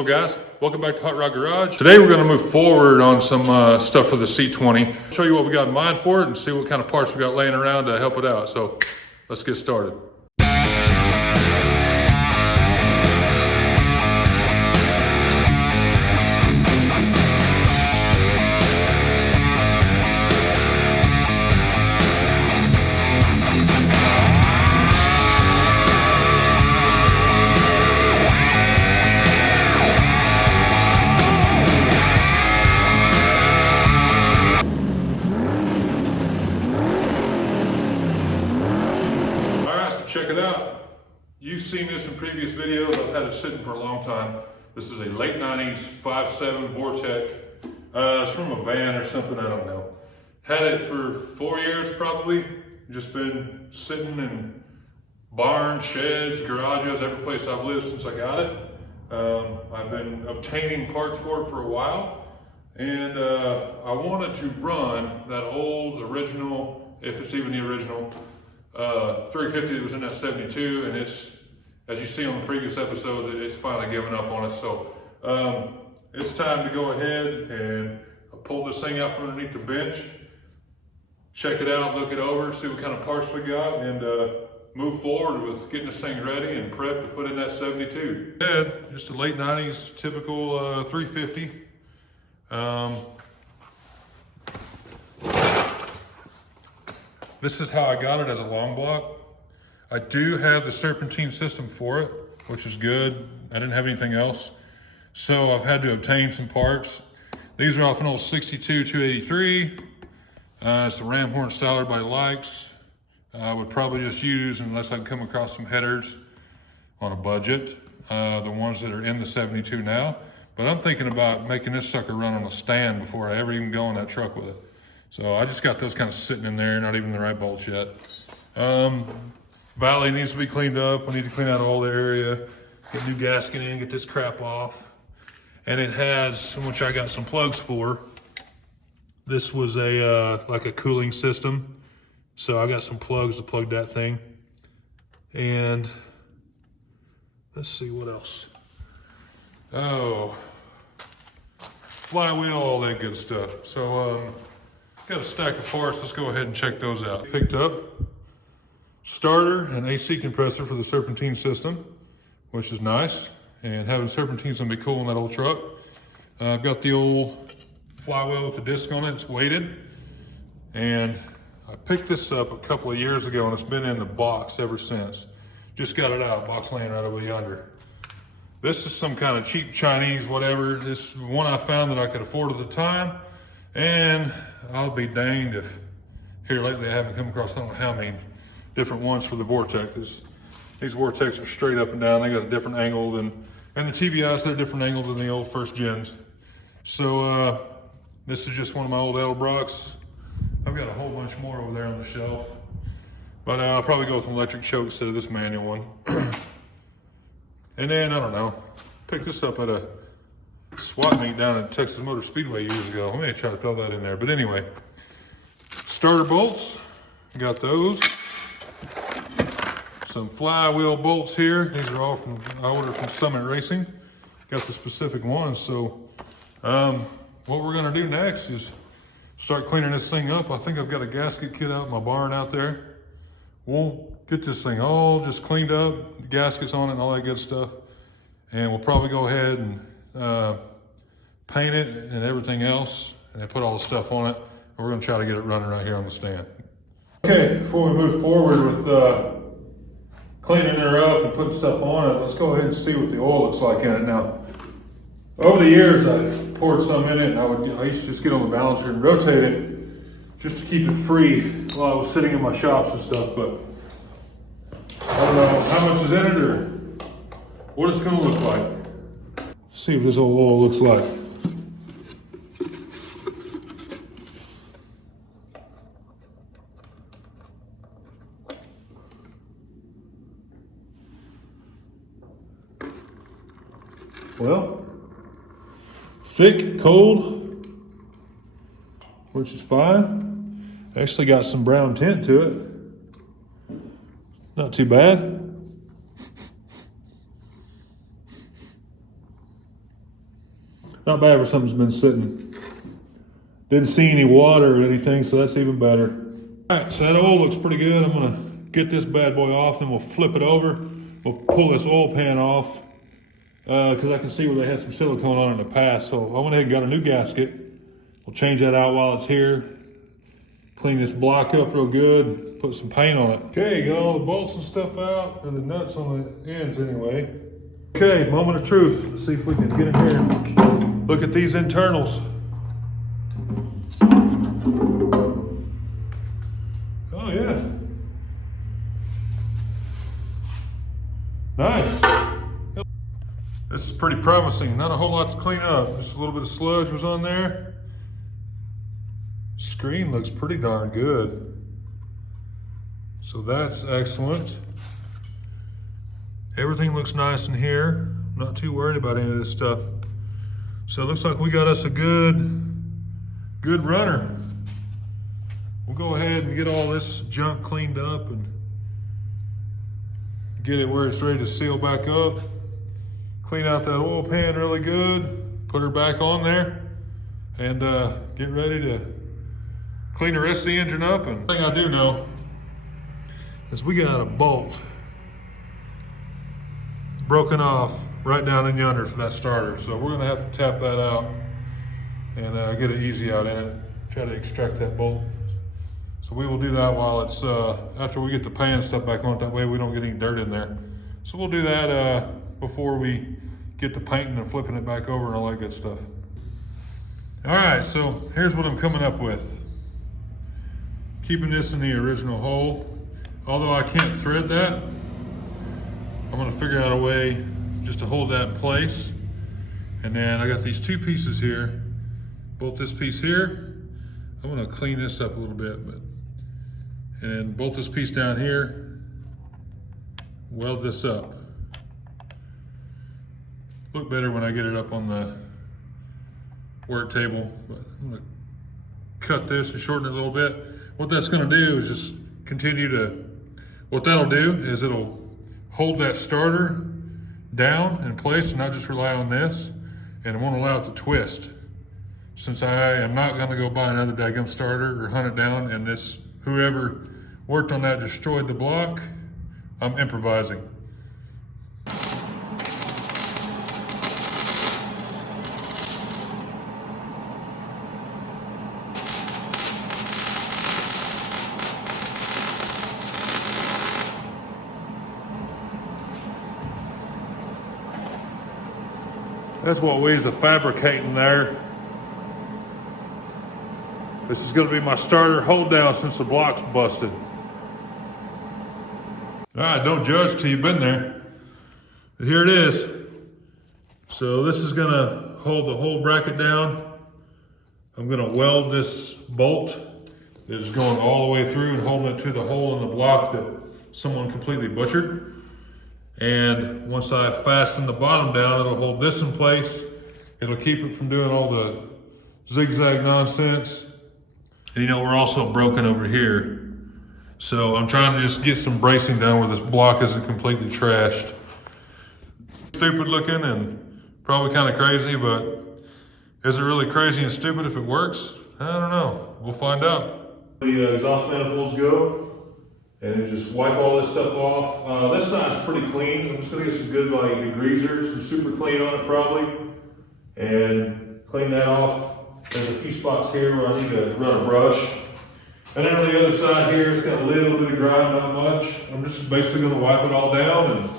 Hello guys, welcome back to Hot Rod Garage. Today we're going to move forward on some stuff for the C20. Show you what we got in mind for it and see what kind of parts we got laying around to help it out. So let's get started. Check it out. You've seen this in previous videos. I've had it sitting for a long time. This is a late 90s 5.7 Vortec. It's from a van or something, I don't know. Had it for 4 years probably. Just been sitting in barns, sheds, garages, every place I've lived since I got it. I've been obtaining parts for it for a while. And I wanted to run that old original, if it's even the original, 350 that was in that 72, and it's, as you see on the previous episodes, it's finally given up on us. So it's time to go ahead and pull this thing out from underneath the bench, check it out, look it over, see what kind of parts we got, and move forward with getting this thing ready and prep to put in that 72. Yeah, just a late 90s typical 350. This is how I got it as a long block. I do have the serpentine system for it, which is good. I didn't have anything else. So I've had to obtain some parts. These are off an old 62 283. It's the ram horn style everybody likes. I would probably just use, unless I can come across some headers on a budget, the ones that are in the 72 now. But I'm thinking about making this sucker run on a stand before I ever even go in that truck with it. So I just got those kind of sitting in there, not even the right bolts yet. Valley needs to be cleaned up. We need to clean out all the area, get new gasket in, get this crap off. And it has, which I got some plugs for. This was a like a cooling system. So I got some plugs to plug that thing. And let's see what else. Oh, flywheel, all that good stuff. So got a stack of parts. Let's go ahead and check those out. Picked up starter and AC compressor for the serpentine system, which is nice. And having serpentine's gonna be cool in that old truck. I've got the old flywheel with the disc on it. It's weighted. And I picked this up a couple of years ago and it's been in the box ever since. Just got it out, box laying right over yonder. This is some kind of cheap Chinese, whatever. This one I found that I could afford at the time. And I'll be danged if here lately I haven't come across, I don't know how many different ones for the Vortec, because these Vortecs are straight up and down. They got a different angle than, and the TBIs are a different angle than the old first gens. So this is just one of my old Edelbrocks. I've got a whole bunch more over there on the shelf, but I'll probably go with an electric choke instead of this manual one. And then, I don't know, picked this up at a swap meet down at Texas Motor Speedway years ago. Let me try to throw that in there. But anyway, starter bolts, got those. Some flywheel bolts here. These are all from, I ordered from Summit Racing. Got the specific ones. So what we're gonna do next is start cleaning this thing up. I think I've got a gasket kit out in my barn out there. We'll get this thing all just cleaned up, the gaskets on it and all that good stuff. And we'll probably go ahead and paint it and everything else, and then put all the stuff on it. And we're gonna try to get it running right here on the stand. Okay, before we move forward with cleaning her up and putting stuff on it, let's go ahead and see what the oil looks like in it now. Over the years, I poured some in it, and I used to just get on the balancer and rotate it just to keep it free while I was sitting in my shops and stuff, but I don't know how much is in it or what it's gonna look like. See what this old oil looks like. Well, thick, cold, which is fine. Actually got some brown tint to it. Not too bad. Not bad for something's been sitting. Didn't see any water or anything, so that's even better. All right, so that oil looks pretty good. I'm gonna get this bad boy off, then we'll flip it over. We'll pull this oil pan off, because I can see where they had some silicone on it in the past. So I went ahead and got a new gasket. We'll change that out while it's here. Clean this block up real good, put some paint on it. Okay, got all the bolts and stuff out, or the nuts on the ends anyway. Okay, moment of truth. Let's see if we can get in here. Look at these internals. Oh yeah. Nice. This is pretty promising. Not a whole lot to clean up. Just a little bit of sludge was on there. Screen looks pretty darn good. So that's excellent. Everything looks nice in here. I'm not too worried about any of this stuff. So it looks like we got us a good runner. We'll go ahead and get all this junk cleaned up and get it where it's ready to seal back up. Clean out that oil pan really good. Put her back on there and get ready to clean the rest of the engine up. And the thing I do know is we got a bolt broken off right down in yonder for that starter. So we're gonna have to tap that out and get an easy out in it. Try to extract that bolt. So we will do that while it's, after we get the pan stuff back on it, that way we don't get any dirt in there. So we'll do that before we get the painting and flipping it back over and all that good stuff. All right, so here's what I'm coming up with. Keeping this in the original hole. Although I can't thread that, I'm gonna figure out a way just to hold that in place. And then I got these two pieces here, both this piece here. I'm gonna clean this up a little bit, and both this piece down here, weld this up. Look better when I get it up on the work table, but I'm gonna cut this and shorten it a little bit. What that's gonna do is just continue to, what that'll do is it'll hold that starter down in place and not just rely on this, and it won't allow it to twist. Since I am not gonna go buy another daggum starter or hunt it down, and this, whoever worked on that destroyed the block, I'm improvising. That's what we's fabricating there. This is gonna be my starter hold down since the block's busted. All right, don't judge till you've been there. But here it is. So this is gonna hold the whole bracket down. I'm gonna weld this bolt that is going all the way through and holding it to the hole in the block that someone completely butchered. And once I fasten the bottom down, it'll hold this in place. It'll keep it from doing all the zigzag nonsense. And you know, we're also broken over here. So I'm trying to just get some bracing done where this block isn't completely trashed. Stupid looking and probably kind of crazy, but is it really crazy and stupid if it works? I don't know, we'll find out. The exhaust manifolds go. And just wipe all this stuff off. This side's pretty clean. I'm just gonna get some good like degreasers, some super clean on it probably, and clean that off. There's a few spots here where I need to run a brush. And then on the other side here, it's got a little bit of grime, not much. I'm just basically gonna wipe it all down and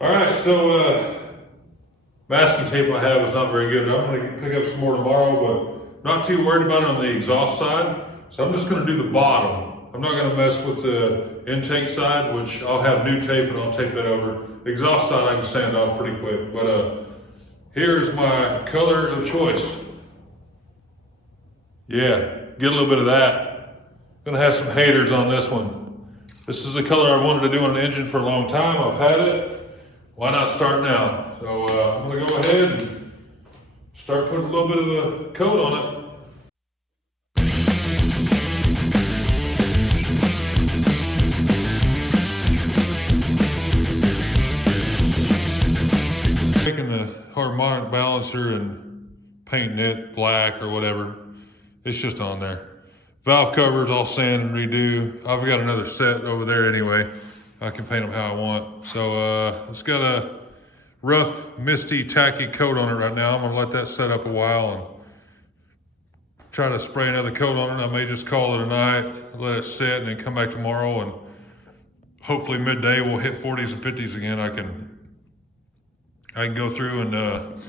all right, so masking tape I have is not very good. I'm gonna pick up some more tomorrow, but not too worried about it on the exhaust side. So I'm just gonna do the bottom. I'm not gonna mess with the intake side, which I'll have new tape and I'll tape that over. The exhaust side I can sand off pretty quick, but here's my color of choice. Yeah, get a little bit of that. Gonna have some haters on this one. This is a color I wanted to do on an engine for a long time. I've had it. Why not start now? So I'm gonna go ahead and start putting a little bit of a coat on it. harmonic balancer and painting it black or whatever. It's just on there. Valve covers I'll sand and redo. I've got another set over there anyway. I can paint them how I want. So it's got a rough, misty, tacky coat on it right now. I'm gonna let that set up a while and try to spray another coat on it. I may just call it a night, let it sit, and then come back tomorrow, and hopefully midday we'll hit 40s and 50s again. I can go through and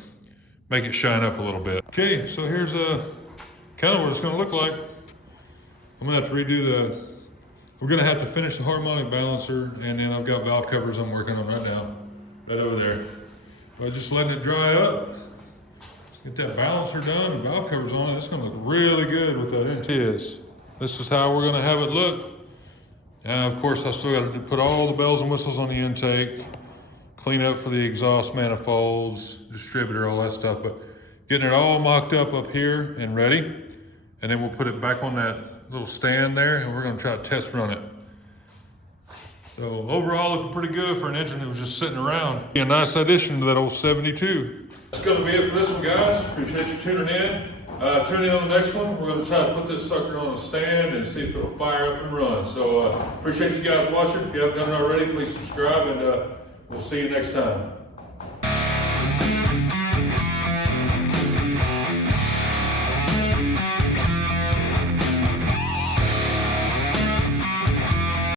make it shine up a little bit. Okay, so here's kind of what it's gonna look like. I'm gonna have to redo we're gonna have to finish the harmonic balancer, and then I've got valve covers I'm working on right now, right over there. But just letting it dry up, get that balancer done and valve covers on it. It's gonna look really good with that intake. This is how we're gonna have it look. And of course, I still gotta put all the bells and whistles on the intake, clean up for the exhaust manifolds, distributor, all that stuff, but getting it all mocked up here and ready. And then we'll put it back on that little stand there, and we're gonna try to test run it. So overall, looking pretty good for an engine that was just sitting around. A nice addition to that old 72. That's gonna be it for this one, guys. Appreciate you tuning in. Tune in on the next one. We're gonna try to put this sucker on a stand and see if it'll fire up and run. So appreciate you guys watching. If you haven't done it already, please subscribe, and we'll see you next time.